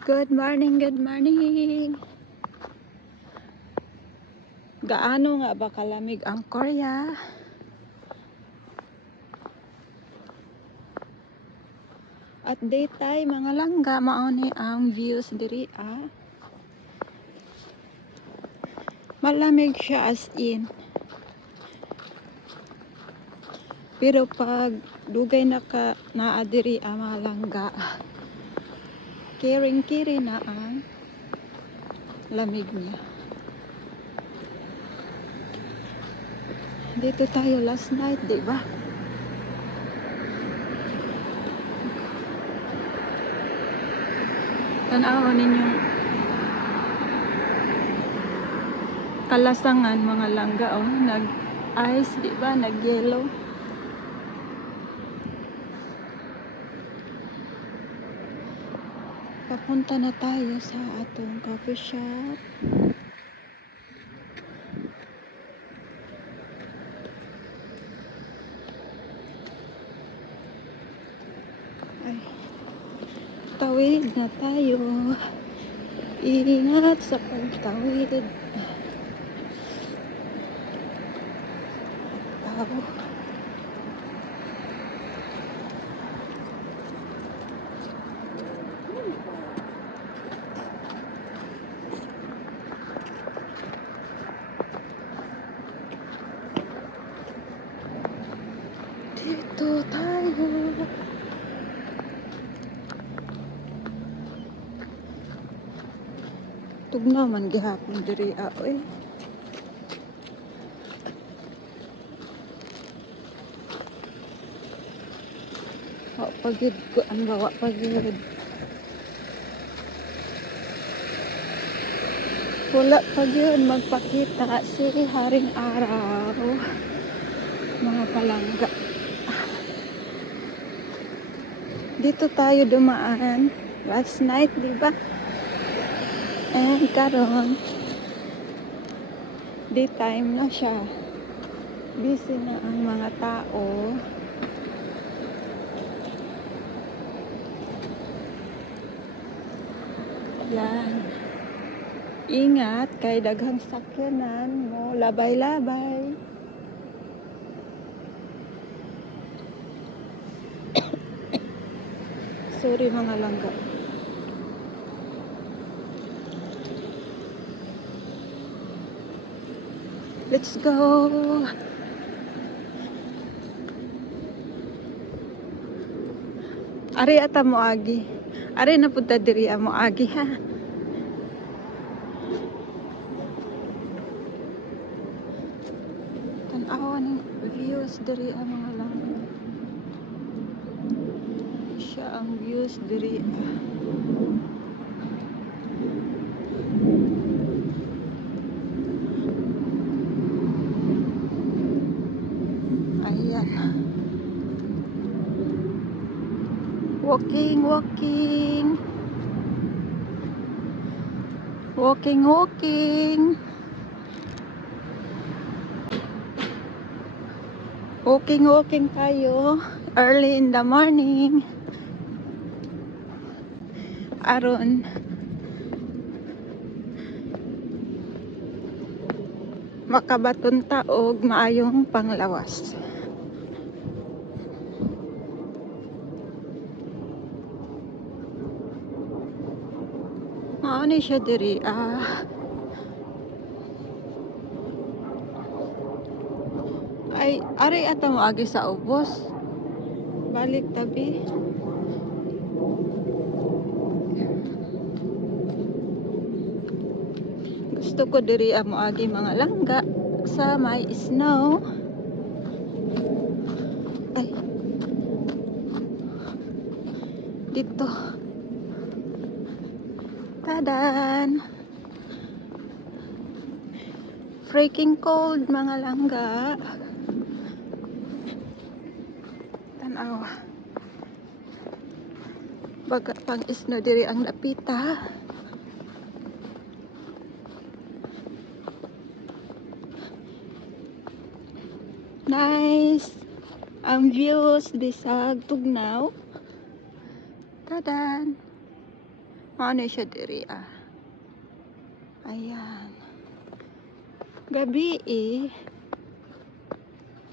Good morning, good morning. Gaano nga ba kalamig ang Korea? At daytime mga langga mao ni ang views diri Malamig siya as in. Pero pag dugay na ka naa diri mga langga, kiring-kiri na ang lamig niya. Dito tayo last night, di ba? Tanaw ninyong kalasangan mga langga, nag-ice, di ba? Nag-yellow. Papunta na tayo sa atong coffee shop. Ay, tawid na tayo. Ingat sa pagtawid. Tao. Dito tayo. Tugnaw man gihapon diri oy. Pagid ko ang bawa pagid. Wala pagid magpakita si Haring Araw. Mga palangga. Dito tayo dumaan last night, di ba? And karon daytime na siya. Busy na ang mga tao. Yan. Ingat kay daghang sakyanan mo, labay-labay. Sorry mga langga. Let's go. Ari ata mo agi. Ari na punta diri mo agi ha. Tan-awa ng views diri mga langga. Siya ang views diri. Ayan. Walking. Walking tayo early in the morning. Aron makabaton ta og maayong panglawas. Mao ni siya diri ay ari ata mo agi sa ubos. Balik tabi. Gusto ko diri mo agi mga langga sa may snow. Ay. Dito. Tadan. Freaking cold mga langga. Tanaw. Baga pang snow diri ang lapita. Nice ang views bisag tugnaw. Tadan. Ano siya diri ah. Ayan. Gabi eh.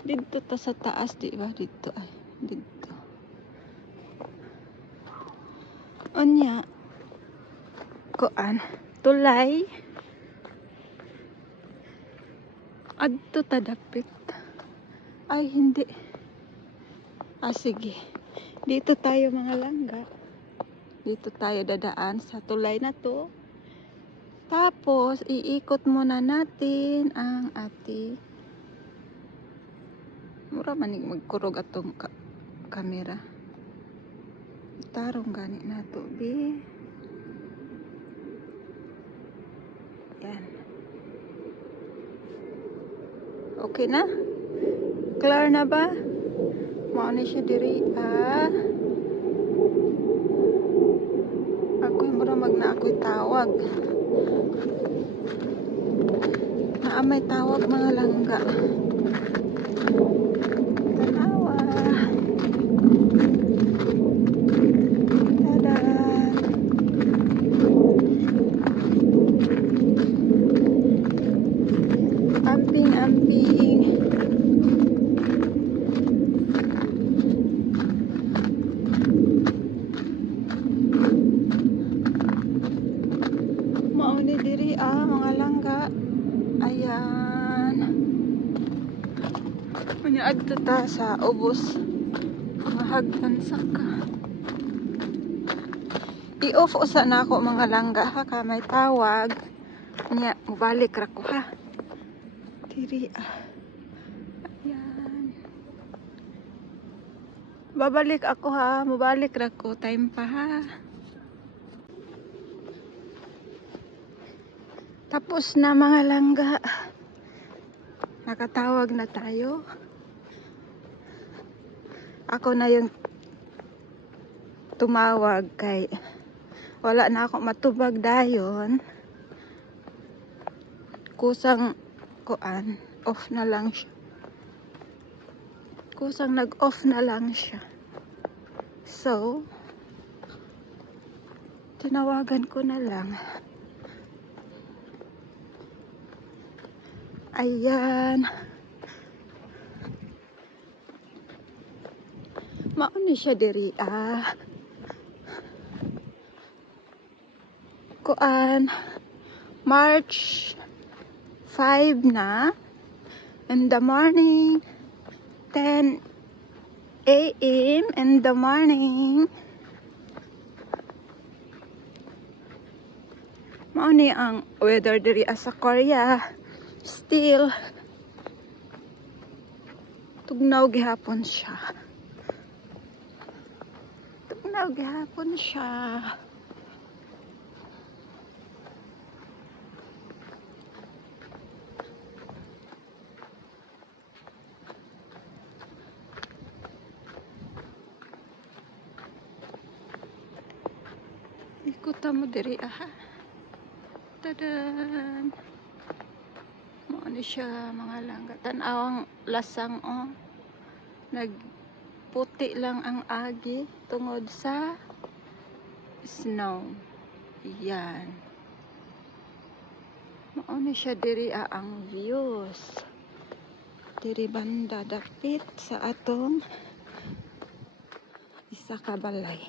Dito ta sa taas, di ba? Dito ay. Dito. Unya. Kuan. Tulay. Adto ta dapit. Ay, hindi. Ah, sige. Dito tayo mga langga. Dito tayo dadaan sa tulay na to. Tapos, iikot muna natin ang ating mura manig magkurog atong kamera. Tarong gani na to, be. Yan. Okay na? Clear na ba? Mao ni siya diri ah. Ako'y mura magna ako'y tawag. May tawag mga langga. Tanawa. Tada. Amping-amping. Mauni diri ah mga langga. Ayan. Adto ta sa ubos. Mahagdan saka. I-off usa na ako mga langga ha ka may tawag. Nya mubalik ra ko ha. Diri ah. Ayan. Babalik ako ha. Mubalik ra ko time pa ha. Tapos na mga langga. Nakatawag na tayo. Ako na yung tumawag kay wala na ako matubag dayon. Kusang kuan, off na lang siya. Kusang nag-off na lang siya. So, tinawagan ko na lang. Ayan. Mauni siya diri ah. Kuan March 5 na in the morning, 10 a.m. in the morning. Mauni ang weather diri sa Korea. Still tugnaw gihapon siya. Tugnaw gihapon siya. Ikutan mo diri aha. Tadan. Ano siya mga langga. Tanawang lasang oh. Nagputi lang ang agi tungod sa snow. Yan. Mauna siya diri ang views. Diri banda dapit sa atong isa ka balay.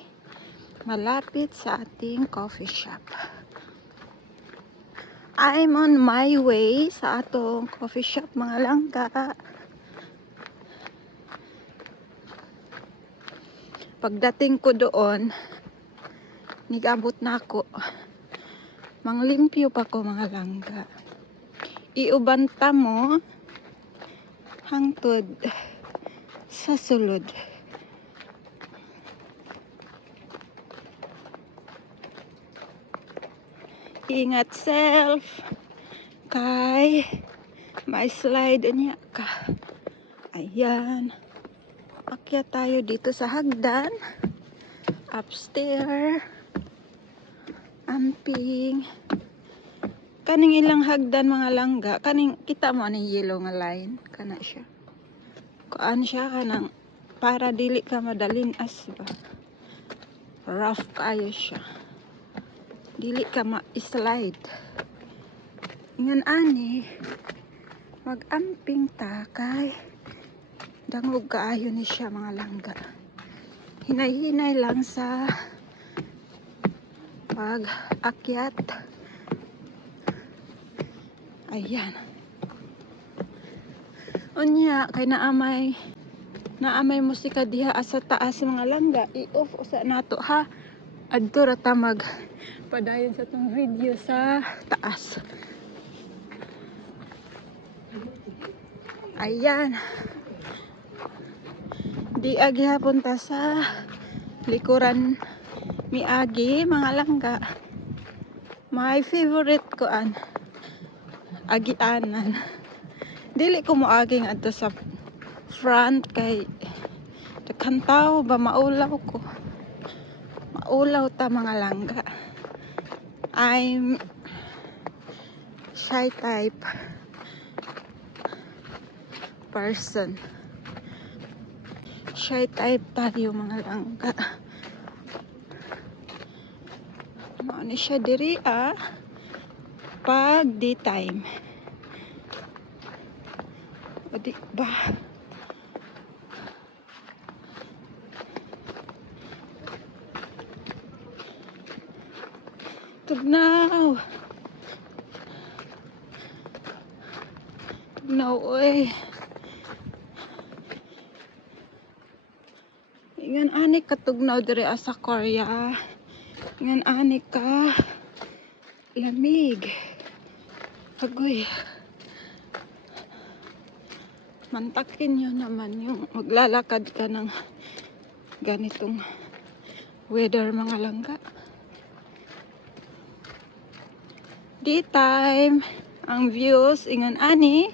Malapit sa ating coffee shop. I'm on my way sa atong coffee shop mga langga. Pagdating ko doon, nigabot na ako. Manglimpyo pa ko mga langga. Iubanta mo hangtod sa sulod. Ingat self kay may slide niya ka. Ayan. Akyat tayo dito sa hagdan. Upstairs. Amping. Kaning ilang hagdan mga langga. Kaning kita mo ni yellow nga line. Kana siya. Kuan siya kanang para dili ka madalin as ba. Rough kayo siya. Dili ka ma-slide. Ngan ani, mag-amping ta kay dangog kaayo ni siya mga langga. Hinay-hinay lang sa pag-akyat. Ayan. Unya, kay naamay musika diha asa taas mga langga. I-off usa nato ha. Adto ra ta mag padayon sa tong video sa taas. Ayan. Di agi hapon ta sa likuran miagi mga langga. My favorite ko agianan. Dili ko mo aging adto sa front kay kantaw ba maulaw ko. Maulaw ta mga langga. I'm shy type person. Shy type tayo mga langga. Ano siya diri pag daytime. O di ba? Tugnaw. Tugnaw oy. Ingan ani ka tugnaw diri sa Korea. Ingan ani ka lamig. Agoy. Mantakin nyo naman yung maglalakad ka ng ganitong weather mga langga. Daytime ang views ingan ani.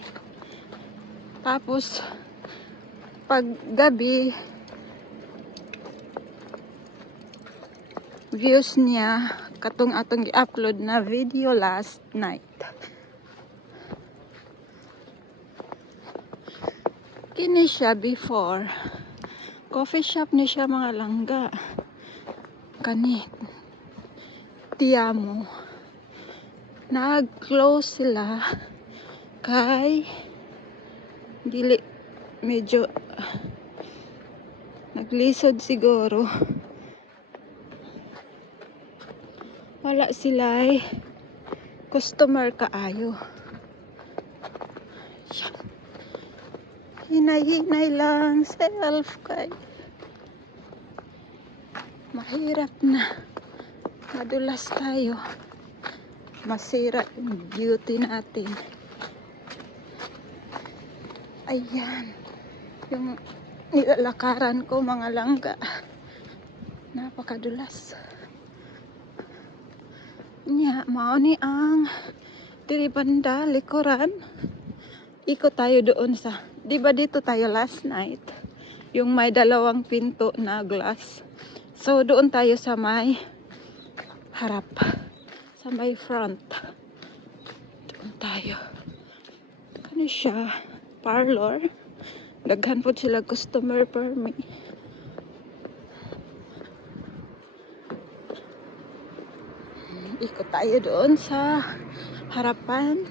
Tapos pag gabi views niya katong atong gi-upload na video last night. Kini siya before. Coffee shop ni siya mga langga. Kani. Tiamo. Nag-close sila. Kay dili medyo naglisod siguro. Wala sila customer kaayo. Hinay-hinay lang self kay mahirap na. Madulas tayo. Masira yung beauty natin. Ayan. Yung nilalakaran ko mga langga. Napakadulas. Nya, mao ni ang diri banda likuran. Ikot tayo doon sa, di ba dito tayo last night? Yung may dalawang pinto na glass. So doon tayo sa may harap. Sa may front. Doon tayo. Kano siya? Parlor. Daghan po sila customer per me. Ikot tayo doon sa harapan.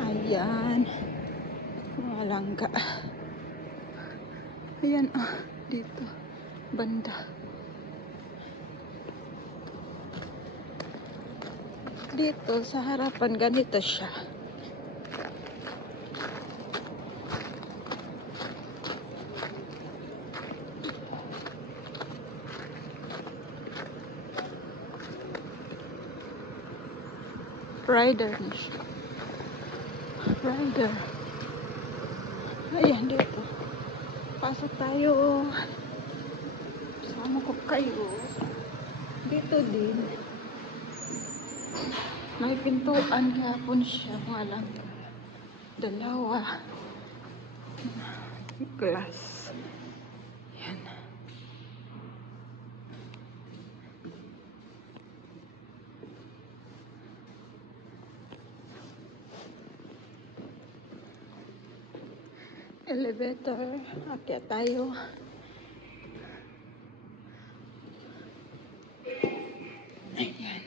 Ayan. Mga langga. Ayan dito. Banda. Dito sa harapan ganito siya. Rider na siya. Rider. Ayan dito. Pasok tayo. Sama ko kayo. Dito din. May pintuan kahapon siya. Mga lang. Dalawa. Glass. Yan. Elevator. Akyat tayo. Ayan.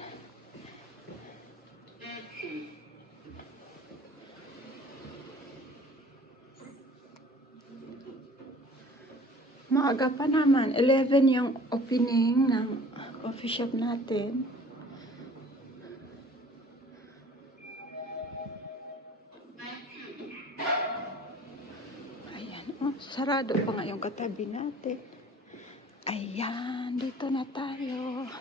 Maaga pa naman. 11 yung opening ng coffee shop natin. Ayan. Oh, sarado pa nga yung katabi natin. Ayan. Dito na tayo.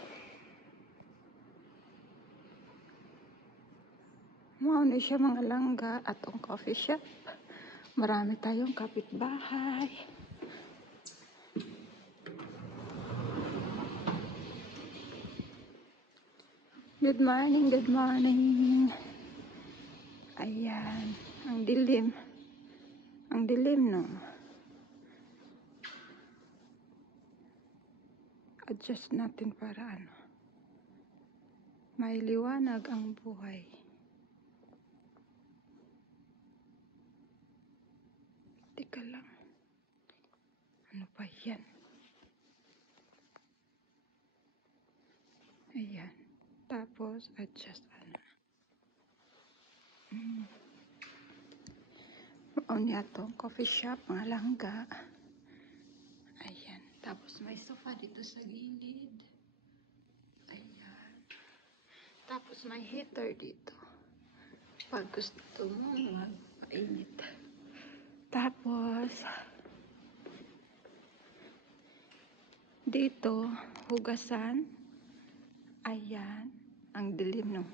Mauna siya mga langga at ang coffee shop. Marami tayong kapitbahay. Good morning, good morning. Ayan, ang dilim. Ang dilim, no? Adjust natin para ano. May liwanag ang buhay. Teka lang. Ano pa yan? Ayan. Tapos, adjust ano. Maon niya to, coffee shop, mga langga. Ayan. Tapos may sofa dito sa gilid. Ayan. Tapos may heater dito. Pag gusto mo, magpainit. Tapos, dito, hugasan. Ayan. Ang dilim, no?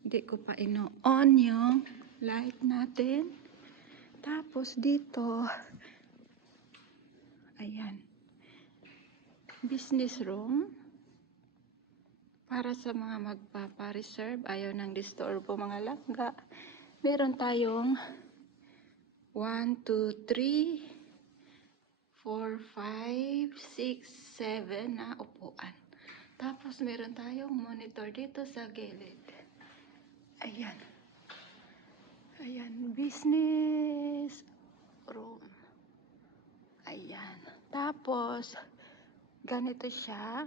Hindi ko pa ino-on yung light natin. Tapos dito, ayan, business room para sa mga magpapa-reserve, ayaw ng disturbo mga langga. Meron tayong 1, 2, 3, 4, 5, 6, 7 na upuan. Tapos meron tayong monitor dito sa gilid. Ayan. Ayan, business room. Ayan. Tapos, ganito siya.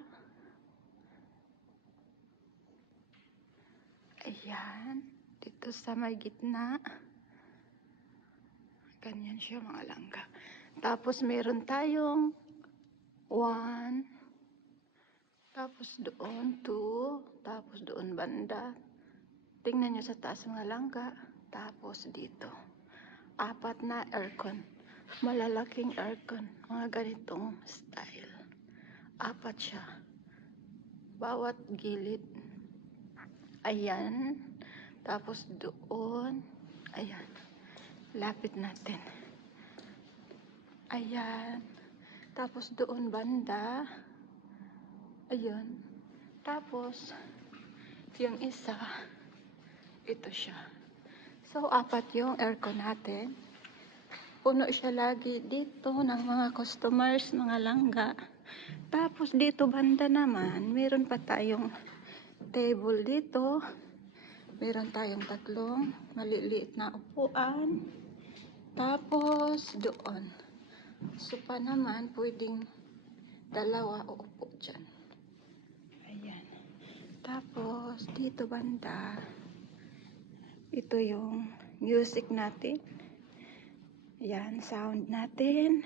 Ayan. Dito sa may gitna. Ganyan siya mga langga. Tapos, meron tayong 1. Tapos doon, 2. Tapos doon banda. Tingnan nyo sa taas mga langga. Tapos dito. 4 na aircon. Malalaking aircon. Mga ganitong style. 4 siya. Bawat gilid. Ayan. Tapos doon. Ayan. Lapit natin. Ayan. Tapos doon banda. Ayun. Tapos, yung isa, ito siya. So, 4 yung aircon natin. Puno siya lagi dito ng mga customers, mga langga. Tapos dito banda naman, meron pa tayong table dito. Meron tayong 3 maliliit na upuan. Tapos doon. Sopa naman, pwedeng 2 uupo dyan. Ayan. Tapos dito banda, ito yung music natin. Ayan, sound natin.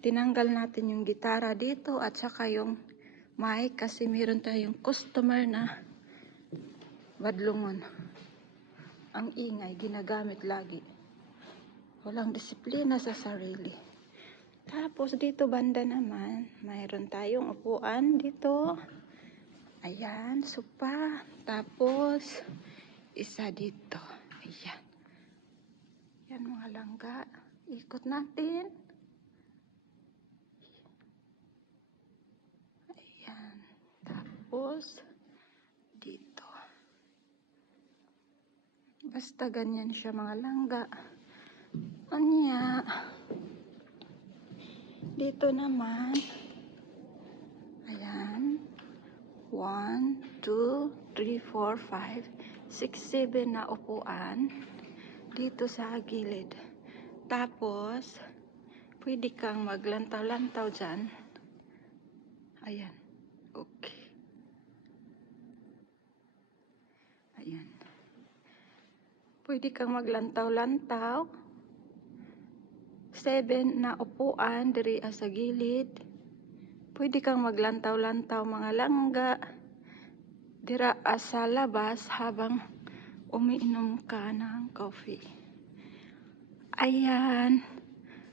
Tinanggal natin yung gitara dito at saka yung mic kasi meron tayong customer na badlungon. Ang ingay, ginagamit lagi. Walang disiplina sa sarili. Tapos dito banda naman, mayroon tayong upuan dito. Ayan, sopa. Tapos, isa dito. Ayan. Yan mga langga. Ikot natin. Ayan. Tapos, dito. Basta ganyan siya mga langga. Anya. Dito naman. Ayan. 1, 2, 3, 4, 5, 6, 7 na upuan. Dito sa gilid. Tapos, pwede kang maglantaw-lantaw dyan. Ayan. Okay. Ayan. Pwede kang maglantaw-lantaw. 7 na upuan diri sa gilid. Pwede kang maglantaw-lantaw mga langga dira sa labas habang umiinom ka ng coffee. Ayan.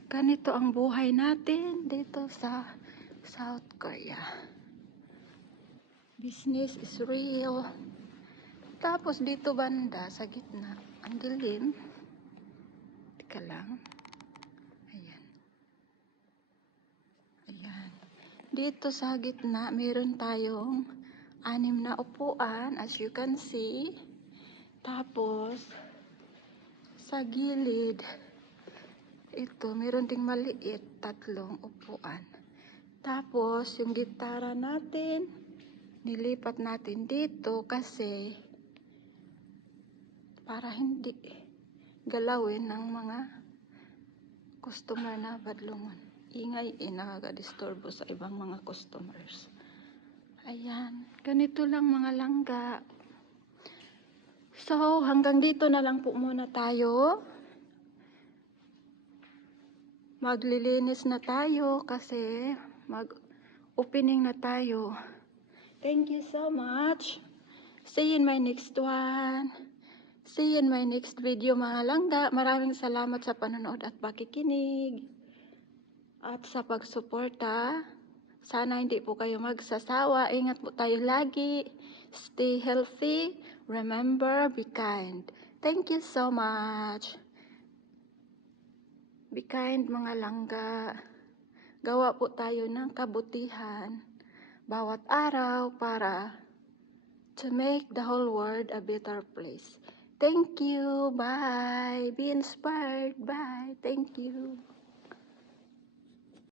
Ganito ang buhay natin dito sa South Korea. Business is real. Tapos dito banda sa gitna, ang dilim. Teka lang. Ayan. Ayan. Dito sa gitna, meron tayong 6 na upuan, as you can see. Tapos, sa gilid, ito, meron ding maliit, 3 upuan. Tapos, yung gitara natin, nilipat natin dito kasi para hindi galawin ng mga customer na badlungon. Ingay nakaka-disturbo sa ibang mga customers. Ayan, ganito lang mga langga. So, hanggang dito na lang po muna tayo. Maglilinis na tayo kasi mag-opening na tayo. Thank you so much. See you in my next one. See you in my next video mga langga. Maraming salamat sa panonood at pakikinig. At sa pagsuporta. Sana hindi po kayo magsasawa. Ingat po tayo lagi. Stay healthy. Remember, be kind. Thank you so much. Be kind mga langga. Gawa po tayo ng kabutihan bawat araw para to make the whole world a better place. Thank you. Bye. Be inspired. Bye. Thank you.